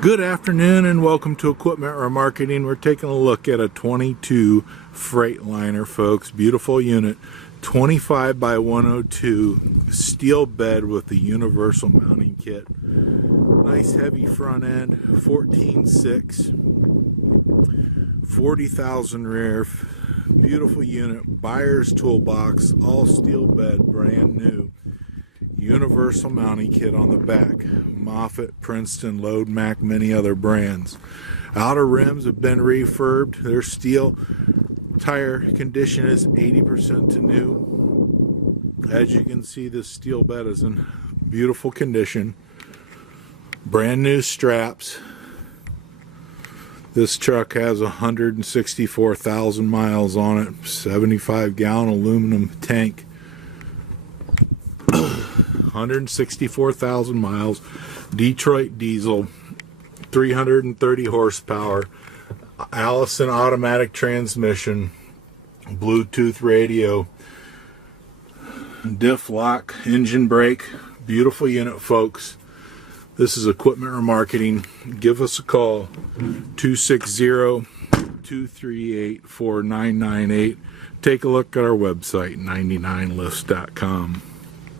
Good afternoon and welcome to Equipment Remarketing. We're taking a look at a 22 Freightliner, folks. Beautiful unit, 25 by 102 steel bed with the Universal Mounting Kit. Nice heavy front end, 14.6, 40,000 rear. Beautiful unit, buyer's toolbox, all steel bed, brand new. Universal mounting kit on the back. Moffett, Princeton, Load Mac, many other brands. Outer rims have been refurbed. They're steel. Tire condition is 80% to new. As you can see, this steel bed is in beautiful condition. Brand new straps. This truck has 164,000 miles on it. 75-gallon aluminum tank. 164,000 miles, Detroit diesel, 330 horsepower, Allison automatic transmission, Bluetooth radio, diff lock, engine brake. Beautiful unit, folks. This is Equipment Remarketing. Give us a call, 260-238-4998. Take a look at our website, 99lifts.com.